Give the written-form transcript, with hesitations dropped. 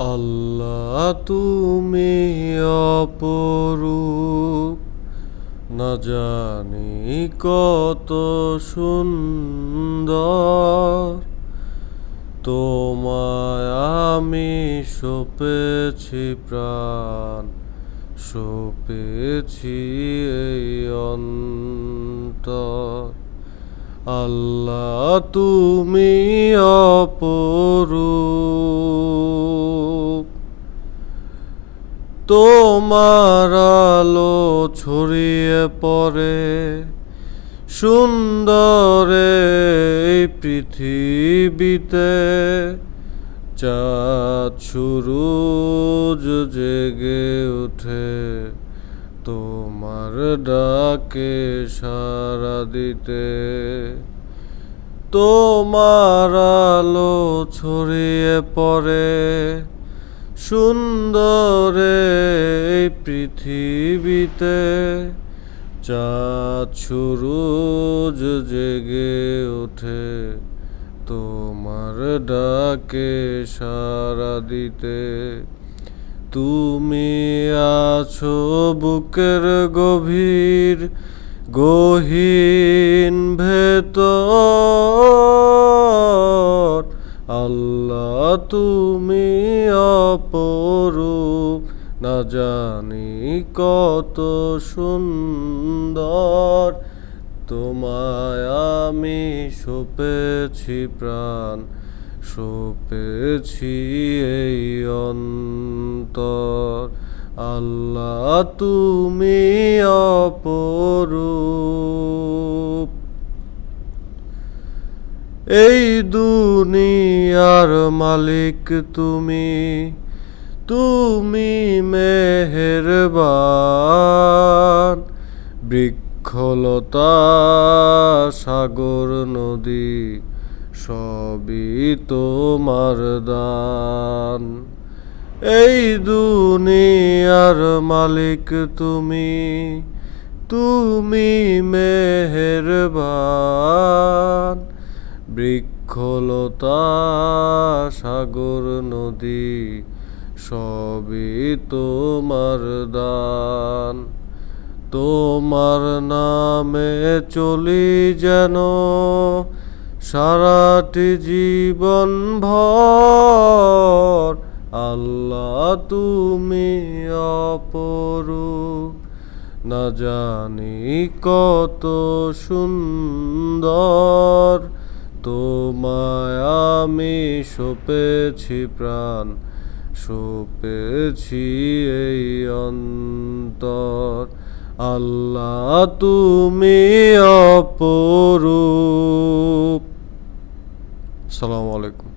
আল্লাহ তুমি অপরূপ, না জানি কত সুন্দর। তোমায় আমি সপেছি প্রাণ, সপেছি এই অন্তর। আল্লাহ তুমি অপরূপ, তোমার আলো ছড়িয়ে পড়ে সুন্দরে এই পৃথিবীতে। চাঁদ সূরজ জেগে ওঠে তোমার ডাকে সাড়া দিতে। তোমার আলো ছড়িয়ে পড়ে সুন্দরে এই পৃথিবীতে। চাঁদ সূরজ জেগে ওঠে তোমার ডাকে সাড়া দিতে। তুমি আছো বুকের গভীর গহীন ভেতর। আল্লাহ তুমি অপরূপ, না জানি কত সুন্দর। তোমায় আমি সপেছি প্রাণ, সপেছি এই অন্তর। আল্লাহ তুমি অপরূপ, এই দুনিয়ার মালিক তুমি, তুমি মেহেরবান। বৃক্ষলতা সাগর নদী সবই তোমার দান। এই দুনিয়ার মালিক তুমি, তুমি মেহেরবান। বৃক্ষলতা সাগর নদী সবই তোমার দান। তোমার নামে চলি যেন সারাটি জীবন ভর। আল্লাহ তুমি অপরূপ, না জানি কত সুন্দর। তোমায় আমি সপেছি প্রাণ, সপেছি এই অন্তর। আল্লাহ তুমি অপরূপ। আসসালামু আলাইকুম।